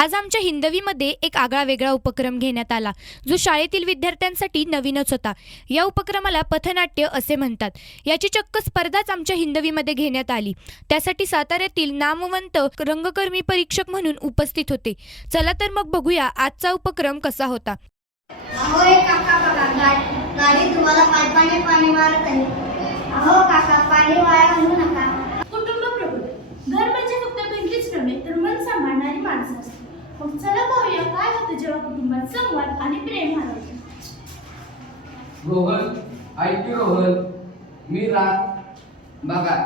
आज आमच्या हिंदवीमध्ये एक आगळा वेगळा उपक्रम घेण्यात आला, जो शाळेतील विद्यार्थ्यांसाठी नवीनच होता। या उपक्रमाला पथनाट्य असे म्हणतात। याची चक्क स्पर्धाच आमच्या हिंदवीमध्ये घेण्यात आली। त्यासाठी साताऱ्यातील नामवंत रंगकर्मी परीक्षक म्हणून उपस्थित होते। चला तर मग बघूया आजचा उपक्रम कसा होता। अहो एक काका बघा, गाडी तुम्हाला पाणी मारत आहे। अहो काका, पाणी वाया घालू नका। कुटुंब प्रबोधन, घर म्हणजे फक्त भिंतीच नव्हे तर मन सांभाळणारी माणसं असतात। मग चला पाहूया काय होतं जेव्हा कुटुंबात संवाद आणि प्रेम हरवते। रोहन, ऐक रोहन, मी बघा,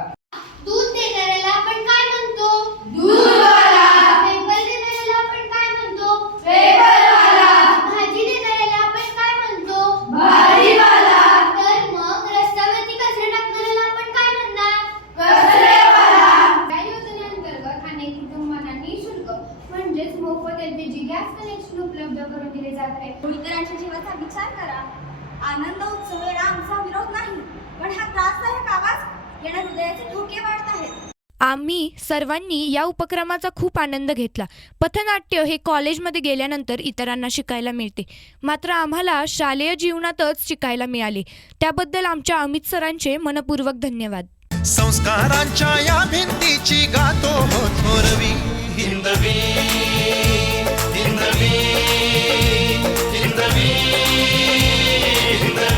दूध देणाऱ्याला आपण काय म्हणतो? दूधवाला। पेपर देणाऱ्याला आपण काय म्हणतो? पेपरवाला। भाजी देणाऱ्याला आपण काय म्हणतो? भाजीवाला। तर मग रस्त्यावरती कचरा टाकणाऱ्याला आपण काय म्हणणार? कचरेवाला। या योजनेअंतर्गत अनेक कुटुंबांना निःशुल्क म्हणजेच मोफत एलपीजी गॅस कनेक्शन उपलब्ध करून दिले जात आहे। इतरांच्या जीवाचा विचार करा। आनंद उत्सव येणं आमचा विरोध नाही, पण हा त्रासदायक आवाज येणं हृदयाचे ठोके वाढत आहेत। आम्ही सर्वांनी या उपक्रमाचा खूप आनंद घेतला। पथनाट्य हे कॉलेजमध्ये गेल्यानंतर इतरांना शिकायला मिळते, मात्र आम्हाला शालेय जीवनातच शिकायला मिळाले। त्याबद्दल आमच्या अमित सरांचे मनपूर्वक धन्यवाद। संस्कारांच्या या भिंतीची गातो हो थोरवी हिंदवी हिंदवी हिंदवी हिंदवी।